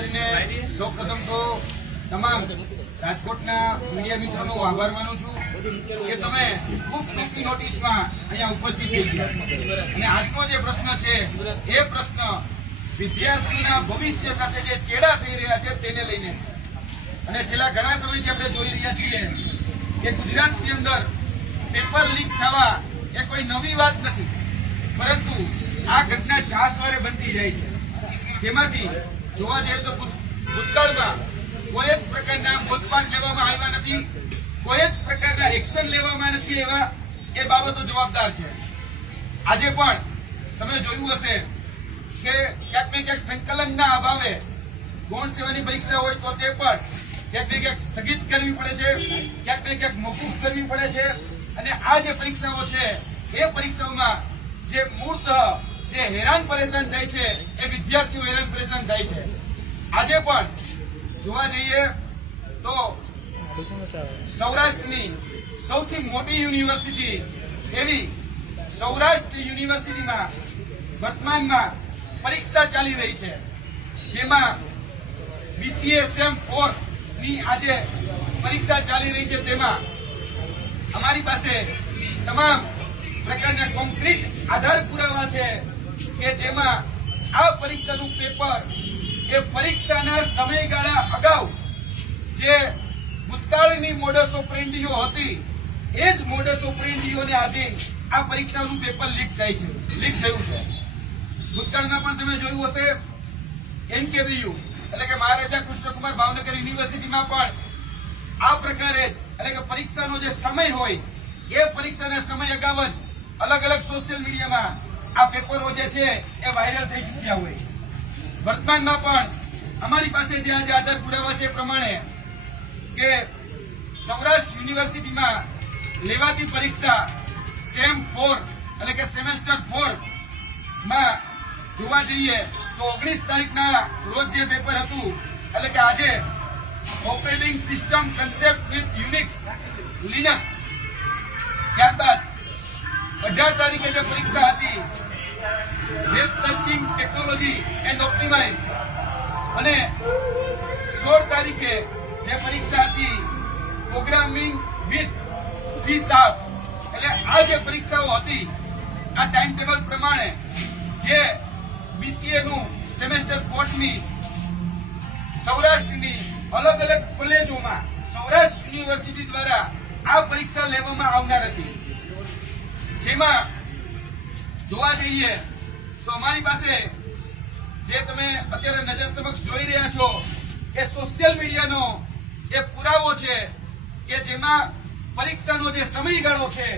કરીને સૌપ્રથમ તો તમામ રાજકોટના મીડિયા મિત્રોનો આભાર માનું છું કે તમે ખૂબ ટૂંકી નોટિસમાં અહીંયા ઉપસ્થિત થઈ ગયા અને આજનો જે પ્રશ્ન છે એ પ્રશ્ન વિદ્યાર્થીઓના ભવિષ્ય સાથે જે ચેડા થઈ રહ્યા છે તેને લઈને છે અને છેલ્લા ઘણા સમયથી આપણે જોઈ રહ્યા છીએ કે ગુજરાતની અંદર પેપર લીક થવા એ કોઈ નવી વાત નથી, પરંતુ આ ઘટના છાસવારે બનતી જાય છે, જેમાંથી જોવા જઈએ તો ભૂતકાળમાં કોઈ જ પ્રકારના બોધપાઠ લેવામાં આવ્યા નથી, કોઈ જ પ્રકારના એક્શન લેવામાં નથી, એવા એ બાબતો જવાબદાર છે. આજે પણ તમે જોયું હશે કે ક્યાંક ને ક્યાંક સંકલનના અભાવે ગૌણ સેવાની પરીક્ષા હોય તો તે પણ ક્યાંક ને ક્યાંક સ્થગિત કરવી પડે છે, ક્યાંક ને ક્યાંક મોકૂફ કરવી પડે છે અને આ જે પરીક્ષાઓ છે એ પરીક્ષાઓમાં જે મૂર્ત જે હેરાન પરેશાન થાય છે એ વિદ્યાર્થીઓ હેરાન પરેશાન થાય છે. આજે પણ જોવા જઈએ તો સૌરાષ્ટ્રની સૌથી મોટી યુનિવર્સિટી એવી સૌરાષ્ટ્ર યુનિવર્સિટીમાં વર્તમાનમાં પરીક્ષા ચાલી રહી છે, જેમાં BCA સેમ 4 ની આજે પરીક્ષા ચાલી રહી છે. તેમાં અમારી પાસે તમામ પ્રકારના કોન્ક્રીટ આધાર પુરાવા છે કે જેમાં આ પરીક્ષાનું પેપર એ પરીક્ષાના સમયગાળા અગાઉ જે ભૂતકાળની મોડસ ઓપરેન્ડીઓ હતી એ જ મોડસ ઓપરેન્ડીઓને આધીન આ પરીક્ષાનું પેપર લીક થયું છે. ભૂતકાળમાં પણ તમે જોયું હશે NKBU એટલે કે મહારાજા કૃષ્ણકુમાર ભાવનગર યુનિવર્સિટીમાં પણ આ પ્રકારે જ એટલે કે પરીક્ષાનો જે સમય હોય એ પરીક્ષાના સમય અગાઉ જ અલગ અલગ સોશિયલ મીડિયામાં આ પેપરો જે છે એ વાયરલ થઈ ચૂક્યા હોય. વર્તમાનમાં પણ અમારી પાસે જે આજે આધાર પુરાવા છે એ પ્રમાણે કે સૌરાષ્ટ્ર યુનિવર્સિટીમાં લેવાતી પરીક્ષા સેમ 4 એટલે કે સેમેસ્ટર 4 માં જોવા જઈએ તો 19 તારીખના રોજ જે પેપર હતું એટલે કે આજે operating system concept with Unix Linux, ત્યારબાદ 18 તારીખે જે પરીક્ષા હતી web searching technology and optimize અને 16 તારીખે જે પરીક્ષા હતી પ્રોગ્રામિંગ વિથ C#. એટલે આ જે પરીક્ષાઓ હતી આ ટાઈમ ટેબલ પ્રમાણે જે BCA નું સેમેસ્ટર 4 ની સૌરાષ્ટ્રની અલગ અલગ કોલેજોમાં સૌરાષ્ટ્ર યુનિવર્સિટી દ્વારા આ પરીક્ષા લેવામાં આવનાર હતી. જેમાં જોવા જઈએ તો અમારી પાસે જે તમે અત્યારે નજર સમક્ષ જોઈ રહ્યા છો એ સોશિયલ મીડિયાનો એ પુરાવો છે કે જેમાં પરીક્ષાનો જે સમયગાળો છે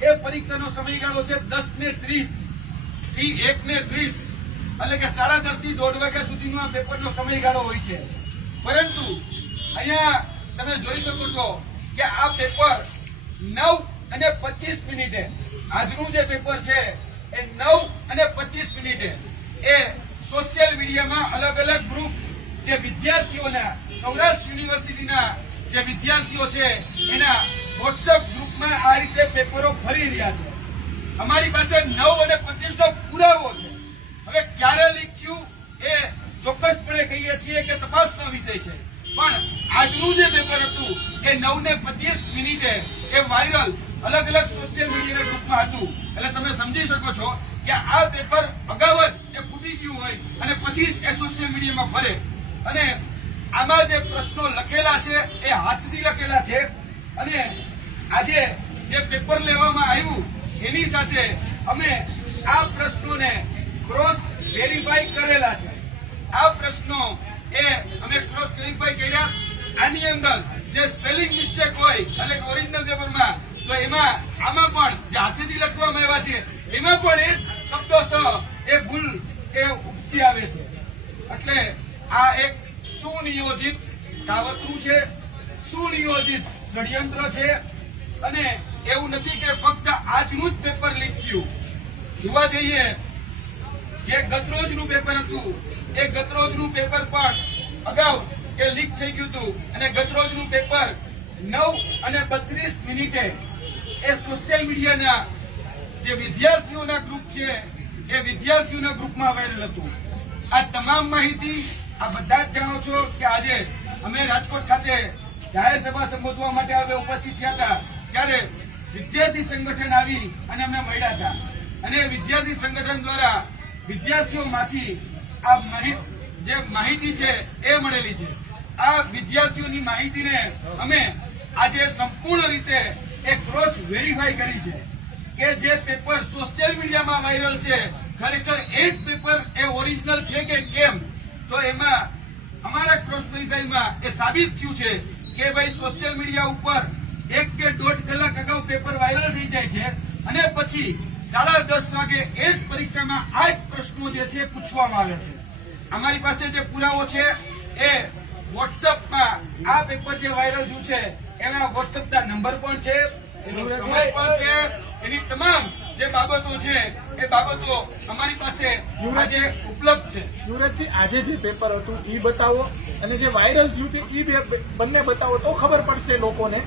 એ પરીક્ષાનો સમયગાળો છે 10:30 થી 1:30 એટલે કે 10:30 થી 1:30 વાગ્યા સુધીનો આ પેપરનો સમયગાળો હોય છે. પરંતુ અહીંયા તમે જોઈ શકો છો કે આ પેપર 9:25 આજનું જે પેપર છે એ 9:25 એ સોશિયલ મીડિયામાં અલગ અલગ ગ્રુપ જે વિદ્યાર્થીઓના સૌરાષ્ટ્ર યુનિવર્સિટીના જે વિદ્યાર્થીઓ છે એના વોટ્સએપ ગ્રુપમાં આ રીતે પેપરો ફરી રહ્યા છે. અમારી પાસે 9:25 નો પુરાવો છે. હવે ક્યારે લીક થયું એ ચોક્કસપણે કહીએ છીએ કે તપાસનો વિષય છે, પણ આજનું જે પેપર હતું એ 9:25 એ વાયરલ અલગ અલગ સોશિયલ મીડિયાના ગ્રુપમાં હતું. એટલે તમે સમજી શકો છો કે આ પેપર અગાઉ જ એ ફૂટી ગયું હોય અને પછી જ એ સોશિયલ મીડિયામાં ફરે. અને આમાં જે પ્રશ્નો લખેલા છે એ હાથથી લખેલા છે અને આજે જે પેપર લેવામાં આવ્યું એની સાથે અમે આ પ્રશ્નોને ક્રોસ વેરીફાઈ કરેલા છે. આ પ્રશ્નો એ અમે ક્રોસ વેરીફાઈ કર્યા. આની અંદર જે સ્પેલિંગ મિસ્ટેક હોય એટલે કે ઓરિજિનલ પેપરમાં તો એમાં આમાં પણ જે હાથેથી લખવામાં આવ્યા છે એમાં પણ એ શબ્દો એ ભૂલ એ ઉપસી આવે છે. એટલે આ એક સુનિયોજિત કાવતરું છે, સુનિયોજિત ષડયંત્ર છે અને એવું નથી કે ફક્ત આજનું જ પેપર લીક થયું. જોવા જઈએ જે ગતરોજનું પેપર હતું એ ગતરોજનું પેપર પણ અગાઉ એ લીક થઈ ગયું હતું અને ગતરોજનું પેપર 9:32 એ સોશિયલ મીડિયાના જે વિદ્યાર્થીઓના ગ્રુપ છે એ વિદ્યાર્થીઓના ગ્રુપમાં વાયરલ હતું. આ તમામ માહિતી આ બધા જ જાણો છો કે આજે અમે રાજકોટ ખાતે જાહેર સભા સંબોધવા માટે હવે ઉપસ્થિત થયા હતા ત્યારે વિદ્યાર્થી સંગઠન આવી અને અમને મળ્યા હતા અને વિદ્યાર્થી સંગઠન દ્વારા વિદ્યાર્થીઓમાંથી આ જે માહિતી છે એ મળેલી છે. આ વિદ્યાર્થીઓની માહિતીને અમે આજે સંપૂર્ણ રીતે એક ક્રોસ વેરીફાઈ કરી છે કે જે પેપર સોશિયલ મીડિયામાં વાયરલ છે ખરેખર એ જ પેપર એ ઓરિજિનલ છે કે કેમ. તો એમાં અમારા ક્રોસ વેરીફાઈમાં એ સાબિત થયું છે કે ભાઈ સોશિયલ મીડિયા ઉપર 1 કે 1.5 કલાક અગાઉ પેપર વાયરલ થઈ જાય છે અને પછી 10:30 વાગે એ જ પરીક્ષામાં આ જ પ્રશ્નો જે છે પૂછવામાં આવે છે. અમારી પાસે જે પુરાવો છે એ વોટ્સઅપમાં આ પેપર જે વાયરલ થયું છે એના વોટ્સઅપના નંબર પણ છે, એનો સમય પણ છે, એની તમામ જે બાબતો છે એ બાબતો અમારી પાસે આજે ઉપલબ્ધ છે. યુવરાજજી, આજે જે પેપર હતું એ બતાવો અને જે વાયરલ થયું હતું એ બંને બતાવો તો ખબર પડશે લોકોને.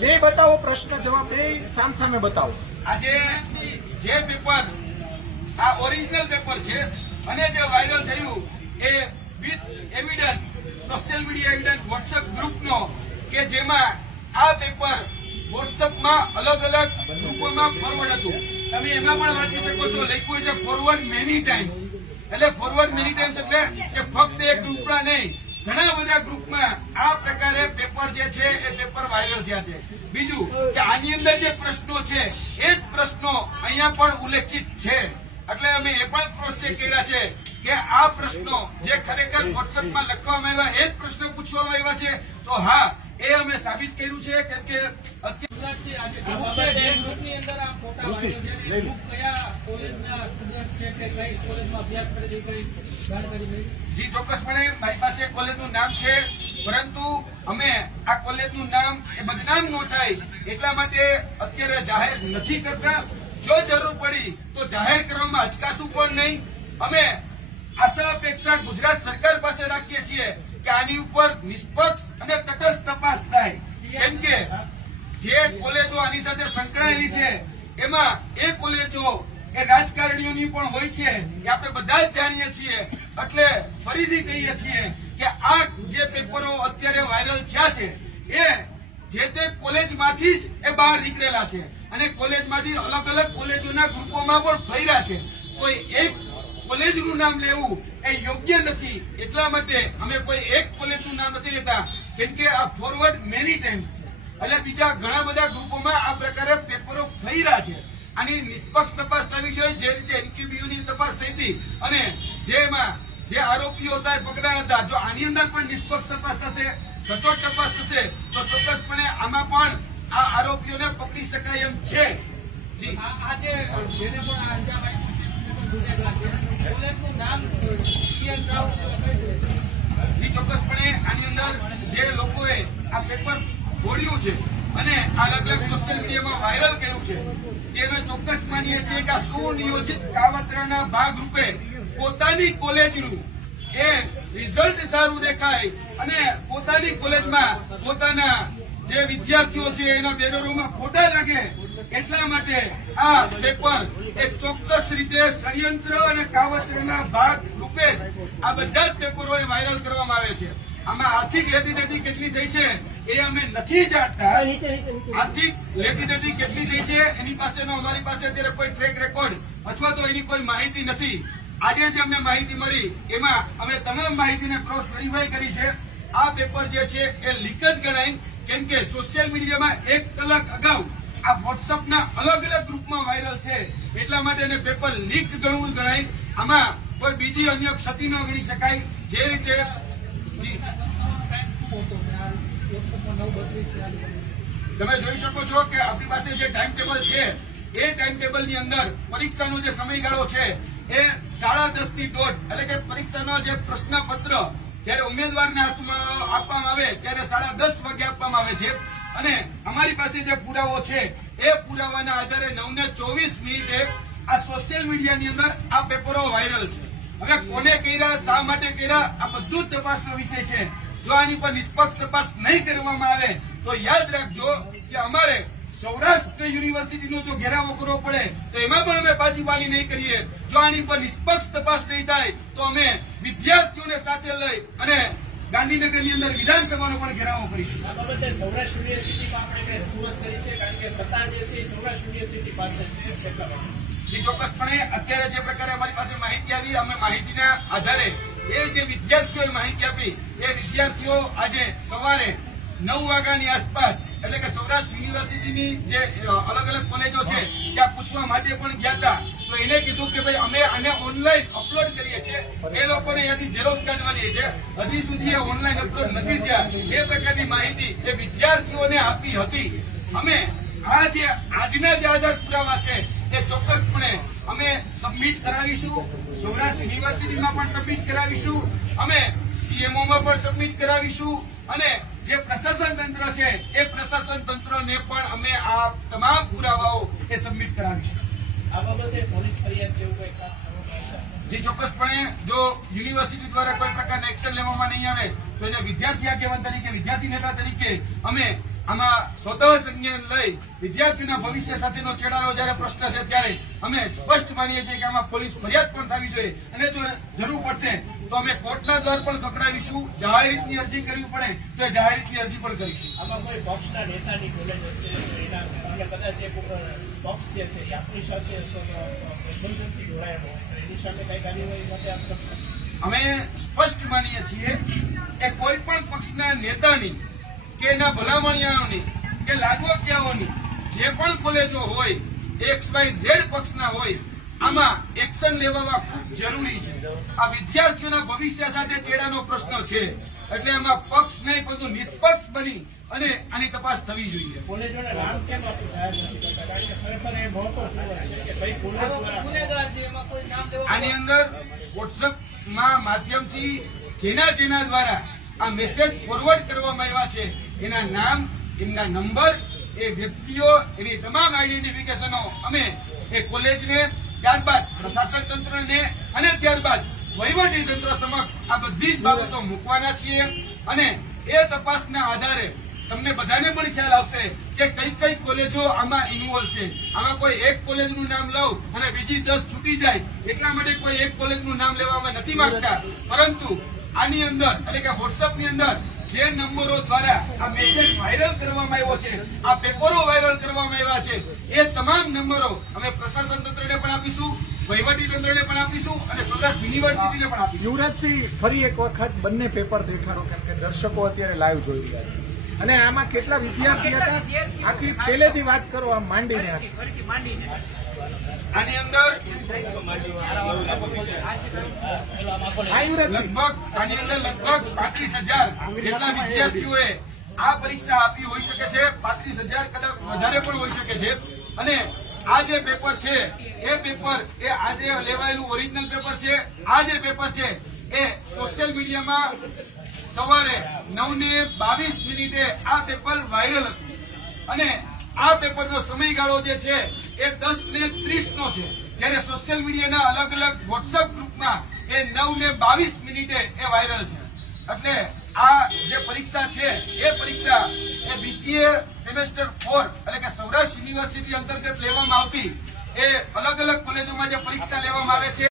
બે બતાવો, પ્રશ્ન જવાબ બે સામે બતાવો. આજે જે પેપર આ ઓરિજિનલ પેપર છે અને જે વાયરલ થયું એ with evidence social media evidence WhatsApp ગ્રુપનો કે જેમાં આ પેપર વોટ્સએપમાં અલગ અલગ ગ્રુપોમાં ફોરવર્ડ હતું. તમે એમાં પણ વાંચી શકો છો, લખ્યું છે ફોરવર્ડ મેની ટાઈમ્સ. એટલે ફોરવર્ડ મેની ટાઈમ્સ એટલે કે ફક્ત એક ગ્રુપમાં નહીં, ઘણા બધા ગ્રુપમાં આ પ્રકારે પેપર જે છે એ પેપર વાયરલ થયા છે. બીજું કે આની અંદર જે પ્રશ્નો છે એ જ પ્રશ્નો અહીંયા પણ ઉલ્લેખિત છે. એટલે અમે એ પણ ક્રોસ ચેક કર્યા છે કે આ પ્રશ્નો જે ખરેખર વોટ્સએપમાં લખવામાં આવ્યા એ જ પ્રશ્નો પૂછવામાં આવ્યા છે. તો હા, એ અમે સાબિત કર્યું છે કેમ કે જી ચોક્કસપણે મારી પાસે કોલેજનું નામ છે, પરંતુ અમે આ કોલેજનું નામ એ બદનામ ન થાય એટલા માટે અત્યારે જાહેર નથી કરતા. જો જરૂર પડી તો જાહેર કરવામાં અચકાશું પણ નહીં. અમે આશા અપેક્ષા ગુજરાત સરકાર પાસે રાખીએ છીએ કે આની ઉપર નિષ્પક્ષ અને તટસ્થ તપાસ થાય. કેમ કે જે કોલેજો આની સાથે સંકળાયેલી છે એમાં એ કોલેજો એ રાજકારણીઓની પણ હોય છે એ આપણે બધા જ જાણીએ છીએ. એટલે ફરીથી કહીએ છીએ કે આ જે પેપરો અત્યારે વાયરલ થયા છે એ જે તે કોલેજમાંથી જ એ બહાર નીકળેલા છે અને કોલેજમાંથી અલગ અલગ કોલેજોના ગ્રુપોમાં પણ ફર્યા છે. કોઈ એક કોલેજનું નામ લેવું એ યોગ્ય નથી. એટલા માટે અમે કોઈ એક કોલેજનું નામ નથી લેતા કેમ કે આ ફોરવર્ડ મેની ટાઈમ્સ છે. એટલે બીજા ઘણા બધા ગ્રુપોમાં આ પ્રકારે પેપરો ફર્યા છે. આની નિષ્પક્ષ તપાસ થવી જોઈએ, જે રીતે એનક્યુબીયુની તપાસ થઈ હતી અને જેમાં જે આરોપીઓ હતા એ પકડાયા હતા. જો આની અંદર પણ નિષ્પક્ષ તપાસ થશે, સચોટ તપાસ થશે તો ચોક્કસપણે આમાં પણ આ આરોપીઓને પકડી શકાય એમ છે. જી આજે જેને પણ અંજામ ચોક્કસપણે આની અંદર જે લોકોએ આ પેપર ફોડ્યું છે અને અલગ અલગ સોશિયલ મીડિયામાં વાયરલ કર્યું છે તેને ચોક્કસ માનીએ છીએ કે આ સુનિયોજિત કાવતરાના ભાગરૂપે પોતાની કોલેજનું એ રિઝલ્ટ સારું દેખાય અને પોતાની કોલેજમાં પોતાના જે વિદ્યાર્થીઓ છે એના બેનરોમાં ફોટા લાગે એટલા માટે આ પેપર એક ચોક્કસ રીતે ષડયંત્ર અને કાવતરાના ભાગ રૂપે આ બધા જ પેપરો વાયરલ કરવામાં આવે છે. આમાં આર્થિક લેતી દેતી કેટલી થઈ છે એ અમે નથી જાણતા. આર્થિક લેતી દેતી કેટલી થઈ છે એની પાસેનો અમારી પાસે અત્યારે કોઈ ટ્રેક રેકોર્ડ અથવા તો એની કોઈ માહિતી નથી. આજે જે અમને માહિતી મળી એમાં અમે તમામ માહિતીને ક્રોસ વેરીફાઈ કરી છે. આ પેપર જે છે એ લીક જ ગણાય કેમ કે સોશિયલ મીડિયામાં 1 કલાક અગાઉ આ વોટ્સઅપના અલગ અલગ ગ્રુપમાં વાયરલ છે એટલા માટે એને પેપર લીક ગણવું ગણાય. આમાં કોઈ બીજી અન્ય ક્ષતિ ન ગણી શકાય. જે રીતે તમે જોઈ શકો છો કે આપણી પાસે જે ટાઈમ ટેબલ છે એ ટાઈમ ટેબલ ની અંદર પરીક્ષાનો જે સમયગાળો છે એ 10:30 થી 1:30 એટલે કે પરીક્ષાનો જે પ્રશ્નપત્ર જયારે ઉમેદવારના હાથમાં આપવામાં આવે ત્યારે 10:30 વાગે આપવામાં આવે છે અને અમારી પાસે જે પુરાવો છે એ પુરાવાના આધારે 9:24 આ સોશિયલ મીડિયાની અંદર આ પેપરો વાયરલ છે. હવે કોને કર્યા, શા માટે કર્યા, આ બધું જ તપાસનો વિષય છે. જો આની પર નિષ્પક્ષ તપાસ નહીં કરવામાં આવે તો યાદ રાખજો કે અમારે સૌરાષ્ટ્ર યુનિવર્સિટીનો જો ઘેરાવો કરવો પડે તો એમાં પણ અમે પાછીપાની નહીં કરીએ. જો આની પર નિષ્પક્ષ તપાસ નહીં થાય તો અમે વિદ્યાર્થીઓને સાથે લઈ અને ગાંધીનગરની અંદર વિધાનસભાનો પણ ઘેરાવો કરીશું. આ બાબતે સૌરાષ્ટ્ર યુનિવર્સિટીમાં આપણે કઈ રજૂઆત કરી છે, કારણ કે સત્તા જે છે એ સૌરાષ્ટ્ર યુનિવર્સિટી પાસે છે એટલા માટે. એ ચોક્કસપણે અત્યારે જે પ્રકારે અમારી પાસે માહિતી આવી, અમે માહિતીના આધારે એ જે વિદ્યાર્થીઓએ માહિતી આપી એ વિદ્યાર્થીઓ આજે સવારે 9 વાગ્યાની આસપાસ એટલે કે સૌરાષ્ટ્ર યુનિવર્સિટીની જે અલગ અલગ કોલેજો છે ત્યાં પૂછવા માટે પણ ગયા હતા. તો એને કીધું કે ભાઈ અમે આને ઓનલાઈન અપલોડ કરીએ છીએ, એ લોકોને અહીંયાથી ઝેરોક્ષ કાઢવાની છે. હજી સુધી એ ઓનલાઈન અપલોડ નથી થયા. એ પ્રકારની માહિતી એ વિદ્યાર્થીઓને આપી હતી. અમે આજના જે આધાર પુરાવા છે એ ચોક્કસપણે અમે સબમિટ કરાવીશું. સૌરાષ્ટ્ર યુનિવર્સિટીમાં પણ સબમિટ કરાવીશું, અમે સીએમઓમાં પણ સબમિટ કરાવીશું અને જે પ્રશાસન તંત્ર છે એ પ્રશાસન તંત્રને પણ અમે આ તમામ પુરાવાઓ એ સબમિટ કરાવીશું. આ બાબતે પોલીસ ફરિયાદ જેવું કંઈ ખાસ કરવામાં આવશે? જે ચોક્કસપણે જો યુનિવર્સિટી દ્વારા કોઈ પ્રકારના એક્શન લેવામાં નહીં આવે તો જે વિદ્યાર્થી આગેવાન તરીકે, વિદ્યાર્થી નેતા તરીકે અમે આમાં સ્વતઃ સંજ્ઞાન લઈ વિદ્યાર્થીઓના ભવિષ્ય સાથેનો ચેડાનો જયારે પ્રશ્ન છે ત્યારે અમે સ્પષ્ટ માનીએ છીએ કે આમાં પોલીસ ફરિયાદ પણ થવી જોઈએ અને જો જરૂર પડશે તો અમે કોર્ટના દ્વાર પણ ખખડાવીશું. જાહેર રીતની અરજી કરવી પડે તો એ જાહેર રીતની અરજી પણ કરીશું. આમાં કોઈ પક્ષના નેતાની કોલેજ હશે એના અને કદાચ એક પક્ષ જે છે એ આપણી સાથે ગઠબંધનથી જોડાયેલો હોય તો એની સામે કઈ કાર્યવાહી માટે આપ કરશો? અમે સ્પષ્ટ માનીએ છીએ કે કોઈ પણ પક્ષના નેતાની કે એના ભલામણીયાઓની કે લાગવકિયાઓની જે પણ કોલેજો હોય XYZ પક્ષના હોય આમાં એક્શન લેવા ખૂબ જરૂરી છે. આ વિદ્યાર્થીઓના ભવિષ્ય સાથે ચેડાનો પ્રશ્ન છે એટલે આમાં પક્ષ નહીં પરંતુ નિષ્પક્ષ બની અને આની તપાસ થવી જોઈએ. કોલેજોને નામ કેમ આપ્યું જાહેર નથી કરતા? કારણ કે ખરેખર એ મહત્વપૂર્ણ છે કે ભાઈ કોલેજ દ્વારા ગુનેગાર છે એમાં કોઈ નામ લેવા. આની અંદર વોટ્સઅપમાં માધ્યમથી જેના દ્વારા આ મેસેજ ફોરવર્ડ કરવામાં આવ્યા છે એના નામ, એમના નંબર, એ વ્યક્તિઓ, એની તમામ આઈડેન્ટિફિકેશનો અમે એ કોલેજને, ત્યારબાદ પ્રશાસન તંત્રને અને ત્યારબાદ વહીવટી તંત્ર સમક્ષ આ બધી જ બાબતો મૂકવાના છીએ અને એ તપાસના આધારે તમને બધાને પણ ખ્યાલ આવશે કે કઈ કોલેજો આમાં ઇન્વોલ્વ છે. આમાં કોઈ એક કોલેજનું નામ લઉં અને બીજી 10 છૂટી જાય એટલા માટે કોઈ એક કોલેજનું નામ લેવા અમે નથી માંગતા, પરંતુ આની અંદર એટલે કે વોટ્સઅપની અંદર જે નંબરો દ્વારા આ મેસેજ વાયરલ કરવામાં આવ્યો છે, આ પેપરો વાયરલ કરવામાં આવ્યા છે, એ તમામ નંબરો અમે પ્રશાસન તંત્રને પણ આપીશું, વહીવટી તંત્રને પણ આપીશું અને સૌરાષ્ટ્ર યુનિવર્સિટીને પણ આપીશું. યુવરાજસિંહ, ફરી એક વખત બંને પેપર દેખાડો, કેમ કે દર્શકો અત્યારે લાઈવ જોઈ રહ્યા છે અને આમાં કેટલા વિદ્યાર્થી હતા આખી પહેલેથી વાત કરો આમ માંડીને. આની અંદર લગભગ 35,000 જેટલા વિદ્યાર્થીઓએ આ પરીક્ષા આપી હોઈ શકે છે. 35,000 કદાચ વધારે પણ હોઈ શકે છે. અને આ જે પેપર છે એ પેપર એ આજે લેવાયેલું ઓરિજિનલ પેપર છે. આ જે પેપર છે એ સોશિયલ મીડિયામાં સવારે 9:22 આ પેપર વાયરલ હતું અને આ પેપરનો સમયગાળો જે છે એ 10:30 નો છે, જ્યારે સોશિયલ મીડિયાના અલગ અલગ વોટ્સઅપ ગ્રુપમાં એ 9:22 એ વાયરલ છે. એટલે આ જે પરીક્ષા છે એ પરીક્ષા એ BCA સેમેસ્ટર 4 એટલે કે સૌરાષ્ટ્ર યુનિવર્સિટી અંતર્ગત લેવામાં આવતી એ અલગ અલગ કોલેજોમાં જે પરીક્ષા લેવામાં આવે છે